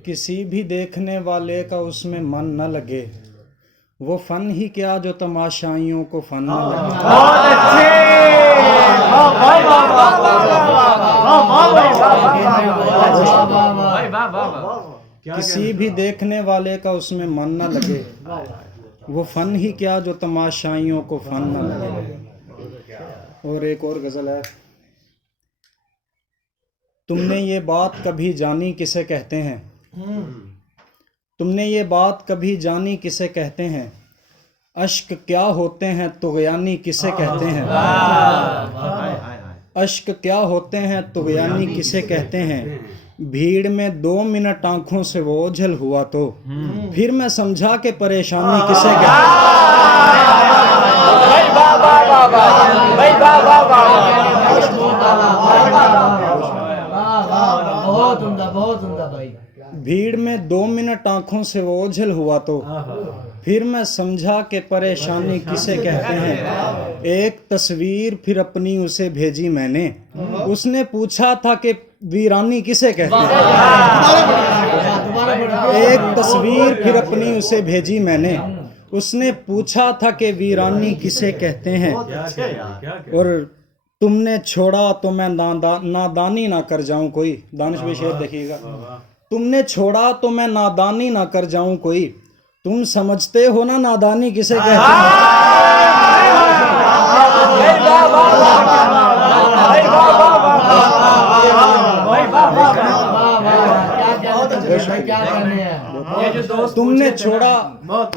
किसी भी देखने वाले का उसमें मन न लगे, वो फन ही क्या जो तमाशाइयों को फन न लगे। बहुत अच्छे। किसी भी देखने वाले का उसमें मन न लगे, वो फन ही क्या जो तमाशाइयों को फन न लगे। और एक और गजल है। तुमने ये बात कभी जानी किसे कहते हैं, तुमने ये बात कभी जानी किसे कहते हैं, अश्क क्या होते हैं तुग़यानी किसे कहते हैं। अश्क क्या होते हैं तुग़यानी किसे कहते हैं, भीड़ में 2 मिनट आंखों से वो ओझल हुआ तो फिर मैं समझा के परेशानी किसे कहते हैं। भीड़ में 2 मिनट आंखों से वो ओझल हुआ तो फिर मैं समझा के परेशानी किसे कहते हैं। एक तस्वीर फिर अपनी उसे भेजी मैंने, उसने पूछा था कि वीरानी किसे कहते हैं। एक तस्वीर फिर अपनी उसे भेजी मैंने, उसने पूछा था कि वीरानी किसे कहते हैं। और तुमने छोड़ा तो मैं नादानी ना कर जाऊं कोई, दानिश भाई शेर देखिएगा। तुमने छोड़ा तो मैं नादानी ना कर जाऊं कोई, तुम समझते हो ना नादानी किसे कहते हैं। ये जो दोस्त तुमने छोड़ा,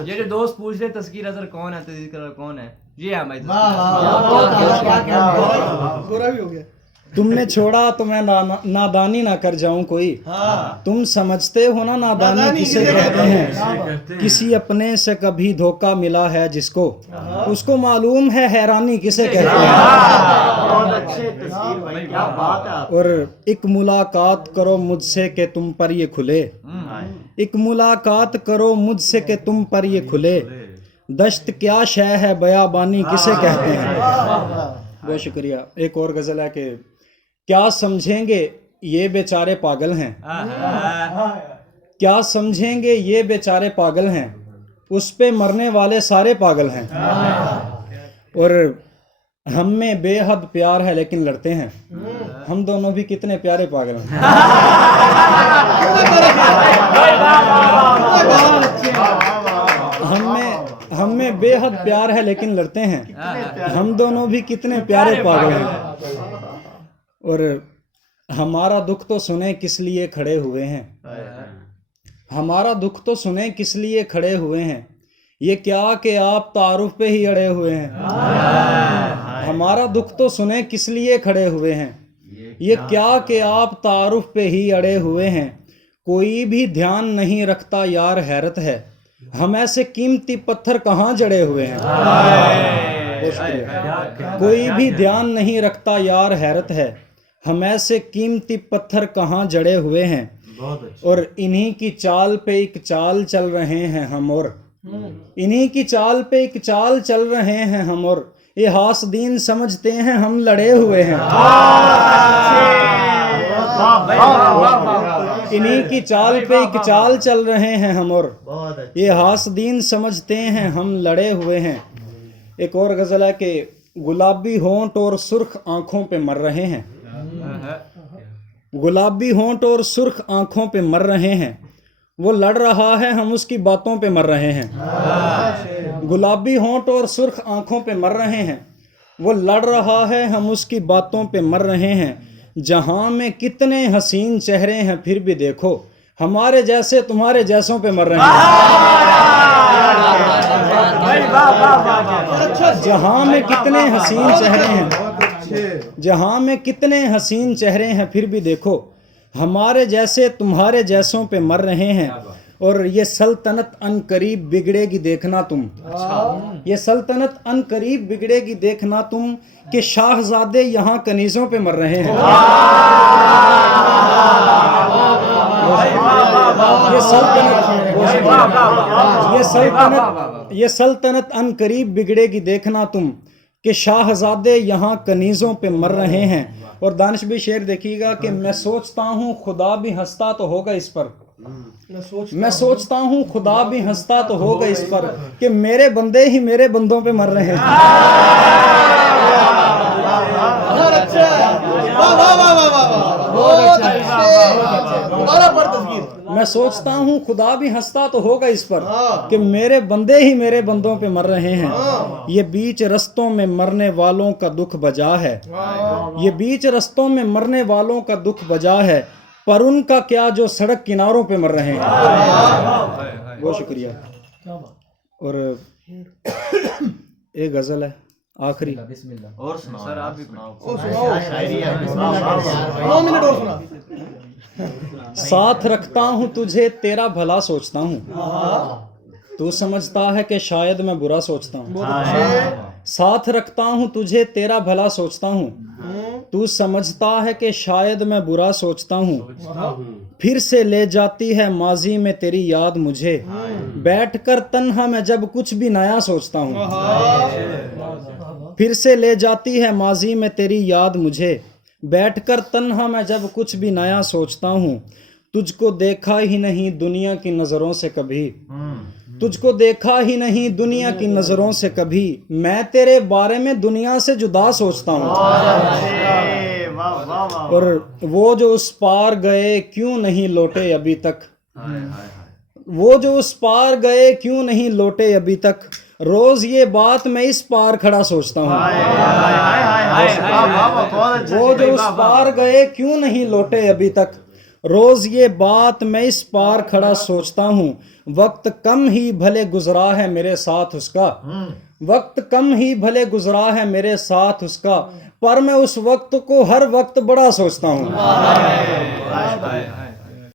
ये जो दोस्त पूछ रहे तस्कीर अजहर कौन है, तस्कीर कौन है, ये है भाई। पूरा भी हो गया। तुमने छोड़ा तो मैं नादानी ना कर जाऊं कोई, तुम समझते हो ना नादानी किसे कहते हैं। किसी अपने से कभी धोखा मिला है जिसको, उसको मालूम है हैरानी किसे कहते हैं। बहुत अच्छे तस्वीर भाई, क्या बात है। और एक मुलाकात करो मुझसे कि तुम पर ये खुले, एक मुलाकात करो मुझसे कि तुम पर ये खुले, दश्त क्या शय है बयाबानी किसे कहते हैं। बहुत शुक्रिया। एक और गजल है कि क्या समझेंगे ये बेचारे पागल हैं, क्या समझेंगे ये बेचारे पागल हैं, उस पे मरने वाले सारे पागल हैं। और हम में बेहद प्यार है लेकिन लड़ते हैं, हम दोनों भी कितने प्यारे पागल हैं। हम में बेहद प्यार है लेकिन लड़ते हैं, हम दोनों भी कितने प्यारे पागल हैं। और हमारा दुख तो सुने किस लिए खड़े हुए हैं, हमारा दुख तो सुने किस लिए खड़े हुए हैं, ये क्या कि आप तारुफ पे ही अड़े हुए हैं। हमारा दुख तो सुने किस लिए खड़े हुए हैं, ये क्या कि आप तारुफ पे ही अड़े हुए हैं। कोई भी ध्यान नहीं रखता यार हैरत है, हम ऐसे कीमती पत्थर कहाँ जड़े हुए हैं। कोई भी ध्यान नहीं रखता यार हैरत है, हम ऐसे कीमती पत्थर कहाँ जड़े हुए हैं। और इन्हीं की चाल पे एक चाल चल रहे हैं हम, और इन्हीं की चाल पे एक चाल चल रहे हैं हम, और ये हासदीन समझते हैं हम लड़े हुए हैं। इन्हीं की चाल पे एक चाल चल रहे हैं हम, और ये हासदीन समझते हैं हम लड़े हुए हैं। एक और गजल है कि गुलाबी होंठ और सुर्ख आंखों पे मर रहे हैं, गुलाबी होंठ और सुर्ख आंखों पे मर रहे हैं, वो लड़ रहा है हम उसकी बातों पे मर रहे हैं। गुलाबी होंठ और सुर्ख आंखों पे मर रहे हैं, वो लड़ रहा है हम उसकी बातों पे मर रहे हैं। जहां में कितने हसीन चेहरे हैं फिर भी देखो, हमारे जैसे तुम्हारे जैसों पे मर रहे हैं। जहां में कितने हसीन चेहरे हैं, जहां में कितने हसीन चेहरे हैं फिर भी देखो, हमारे जैसे तुम्हारे जैसों पे मर रहे हैं। और ये सल्तनत अनकरीब बिगड़ेगी देखना तुम, ये सल्तनत अनकरीब बिगड़ेगी देखना तुम, कि शाहजादे यहाँ कनीजों पे मर रहे हैं। ये सल्तनत अनकरीब बिगड़ेगी देखना तुम, कि शाहजादे यहाँ कनीजों पे मर रहे हैं। और दानिश भी शेर देखिएगा कि मैं सोचता हूँ खुदा भी हंसता तो होगा इस पर, मैं सोचता हूँ खुदा भी हंसता तो होगा इस पर कि मेरे बंदे ही मेरे बंदों पे मर रहे हैं। बहुत अच्छा, वाह वाह वाह वाह वाह, बहुत अच्छे, दोबारा पढ़ तस्वीर। मैं सोचता हूँ खुदा भी हंसता तो होगा इस पर कि मेरे बंदे ही मेरे बंदों पे मर रहे हैं। ये बीच रस्तों में मरने वालों का दुख बजा है, ये बीच रस्तों में मरने वालों का दुख बजा है, पर उनका क्या जो सड़क किनारों पे मर रहे हैं। बहुत शुक्रिया। और एक गजल है आखिरी। और सुनाओ सर आप भी ओ सुनाओ, शायरी है, 9 मिनट और सुना। साथ रखता हूँ तुझे तेरा भला सोचता हूँ, तू समझता है कि शायद मैं बुरा सोचता हूँ। साथ रखता हूँ तुझे तेरा भला सोचता हूँ, तू समझता है कि शायद मैं बुरा सोचता हूँ। फिर से ले जाती है माजी में तेरी याद मुझे, बैठकर तन्हा मैं जब कुछ भी नया सोचता हूँ। फिर से ले जाती है माजी में तेरी याद मुझे, बैठकर तन्हा मैं जब कुछ भी नया सोचता हूँ। तुझको देखा ही नहीं दुनिया की नज़रों से कभी, तुझको देखा ही नहीं दुनिया की नज़रों से कभी, मैं तेरे बारे में दुनिया से जुदा सोचता हूँ। और वो जो उस पार गए क्यों नहीं लौटे अभी तक, वो जो उस पार गए क्यों नहीं लौटे अभी तक, रोज ये बात मैं इस पार खड़ा सोचता हूँ। वो जो उस पार गए क्यों नहीं लौटे अभी तक, रोज ये बात मैं इस पार खड़ा सोचता हूँ। वक्त कम ही भले गुजरा है मेरे साथ उसका, वक्त कम ही भले गुजरा है मेरे साथ उसका, पर मैं उस वक्त को हर वक्त बड़ा सोचता हूँ।